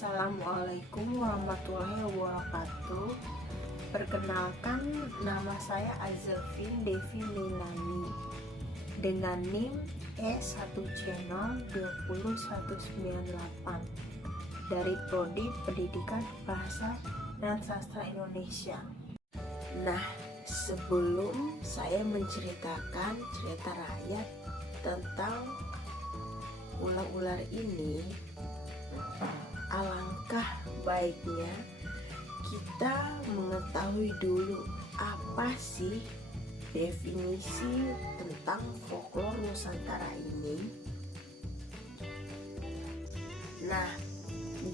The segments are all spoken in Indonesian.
Assalamualaikum warahmatullahi wabarakatuh. Perkenalkan, nama saya Azelvin Devi Milani dengan NIM E1C0 20198 dari Prodi Pendidikan Bahasa dan Sastra Indonesia. Nah, sebelum saya menceritakan cerita rakyat tentang ular-ular ini, alangkah baiknya kita mengetahui dulu apa sih definisi tentang folklore Nusantara ini. Nah,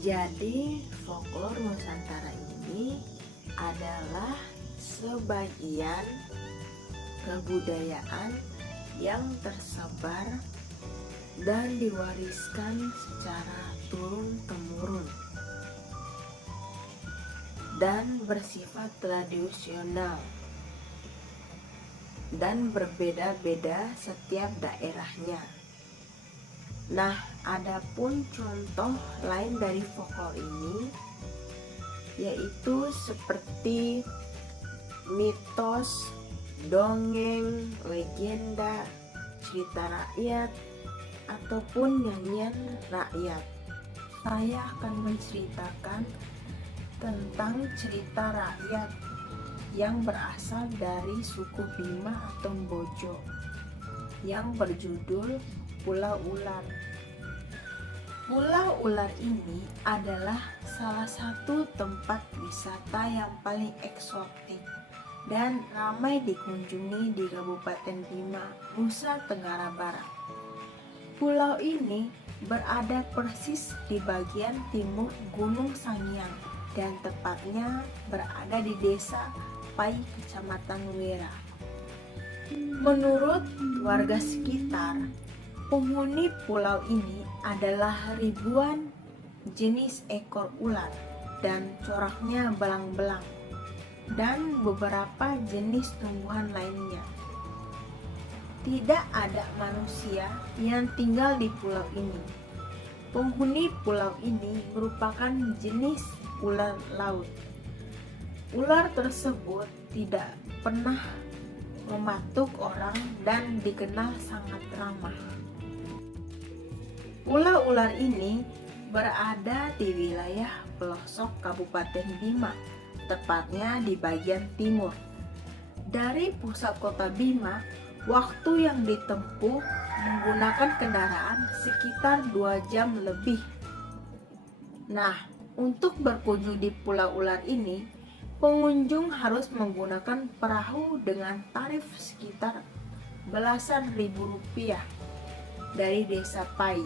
jadi folklore Nusantara ini adalah sebagian kebudayaan yang tersebar dan diwariskan secara turun-temurun dan bersifat tradisional dan berbeda-beda setiap daerahnya. Nah, adapun contoh lain dari folklore ini yaitu seperti mitos, dongeng, legenda, cerita rakyat, ataupun nyanyian rakyat. Saya akan menceritakan tentang cerita rakyat yang berasal dari suku Bima atau Bojo yang berjudul Pulau Ular. Pulau Ular ini adalah salah satu tempat wisata yang paling eksotik dan ramai dikunjungi di Kabupaten Bima, Nusa Tenggara Barat. Pulau ini berada persis di bagian timur Gunung Sangiang dan tepatnya berada di Desa Pai, Kecamatan Wera. Menurut warga sekitar, penghuni pulau ini adalah ribuan jenis ekor ular dan coraknya belang-belang dan beberapa jenis tumbuhan lainnya. Tidak ada manusia yang tinggal di pulau ini. Penghuni pulau ini merupakan jenis ular laut. Ular tersebut tidak pernah mematuk orang dan dikenal sangat ramah. Ular-ular ini berada di wilayah pelosok Kabupaten Bima, tepatnya di bagian timur. Dari pusat kota Bima, waktu yang ditempuh menggunakan kendaraan sekitar 2 jam lebih. Nah, untuk berkunjung di Pulau Ular ini, pengunjung harus menggunakan perahu dengan tarif sekitar belasan ribu rupiah dari Desa Pai.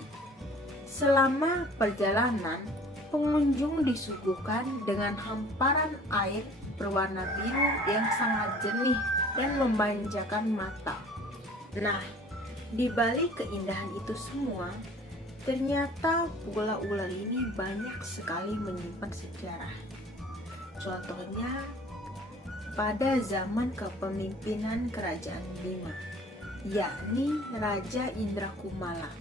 Selama perjalanan, pengunjung disuguhkan dengan hamparan air berwarna biru yang sangat jernih dan memanjakan mata. Nah, di balik keindahan itu semua, ternyata Pulau Ular ini banyak sekali menyimpan sejarah. Contohnya, pada zaman kepemimpinan Kerajaan Bima, yakni Raja Indrakumala.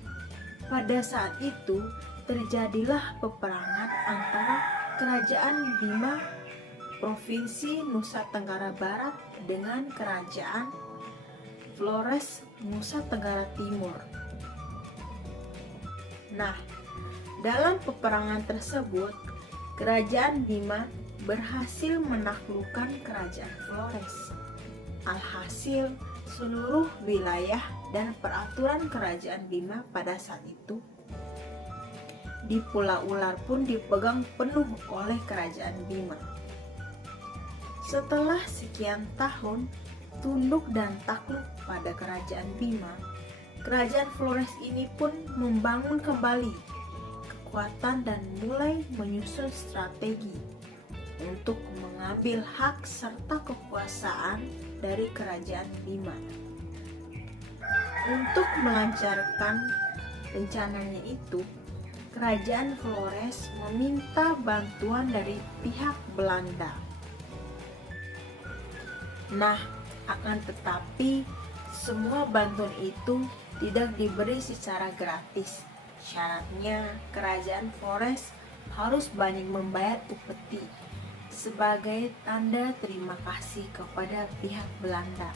Pada saat itu, terjadilah peperangan antara Kerajaan Bima Provinsi Nusa Tenggara Barat dengan Kerajaan Flores Nusa Tenggara Timur. Nah, dalam peperangan tersebut, Kerajaan Bima berhasil menaklukkan Kerajaan Flores. Alhasil, seluruh wilayah dan peraturan Kerajaan Bima pada saat itu di Pulau Ular pun dipegang penuh oleh Kerajaan Bima. Setelah sekian tahun tunduk dan takluk pada Kerajaan Bima, Kerajaan Flores ini pun membangun kembali kekuatan dan mulai menyusun strategi untuk mengambil hak serta kekuasaan dari Kerajaan Bima. Untuk melancarkan rencananya itu, Kerajaan Flores meminta bantuan dari pihak Belanda. Nah, akan tetapi semua bantuan itu tidak diberi secara gratis. Syaratnya Kerajaan Flores harus banyak membayar upeti sebagai tanda terima kasih kepada pihak Belanda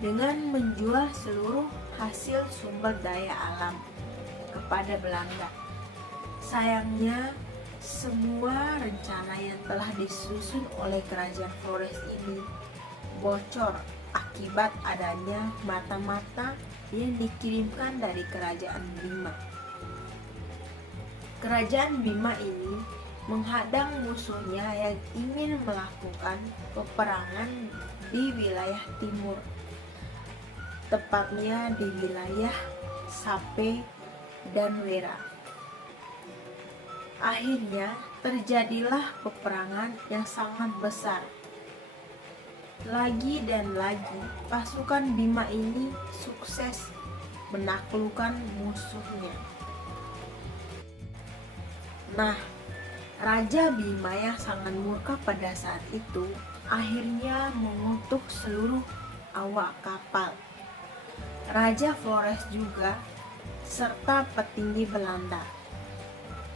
dengan menjual seluruh hasil sumber daya alam kepada Belanda. Sayangnya, semua rencana yang telah disusun oleh kerajaan Flores ini bocor akibat adanya mata-mata yang dikirimkan dari kerajaan Bima. Kerajaan Bima ini menghadang musuhnya yang ingin melakukan peperangan di wilayah timur, tepatnya di wilayah Sape dan Wera. Akhirnya terjadilah peperangan yang sangat besar. Lagi dan lagi pasukan Bima ini sukses menaklukkan musuhnya. Nah, Raja Bima yang sangat murka pada saat itu akhirnya mengutuk seluruh awak kapal, Raja Flores juga, serta petinggi Belanda.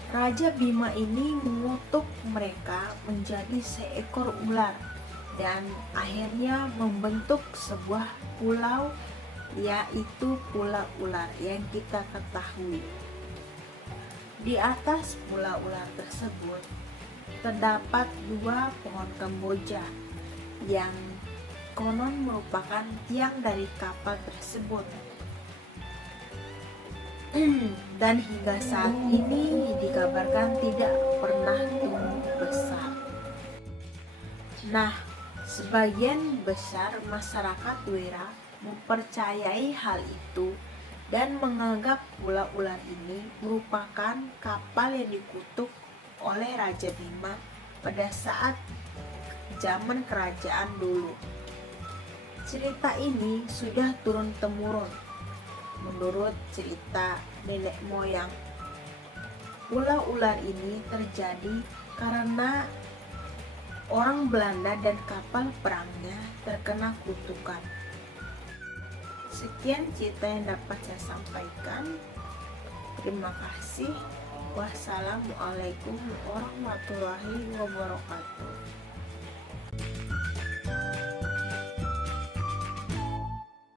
Raja Bima ini mengutuk mereka menjadi seekor ular dan akhirnya membentuk sebuah pulau, yaitu Pulau Ular yang kita ketahui. Di atas pulau ular tersebut terdapat 2 pohon Kamboja yang konon merupakan tiang dari kapal tersebut. Dan hingga saat ini dikabarkan tidak pernah tumbuh besar. Nah, sebagian besar masyarakat Wera mempercayai hal itu dan menganggap pulau ular ini merupakan kapal yang dikutuk oleh Raja Bima pada saat zaman kerajaan dulu. Cerita ini sudah turun-temurun menurut cerita nenek moyang. Pulau ular ini terjadi karena orang Belanda dan kapal perangnya terkena kutukan. Sekian cerita yang dapat saya sampaikan. Terima kasih. Wassalamualaikum warahmatullahi wabarakatuh.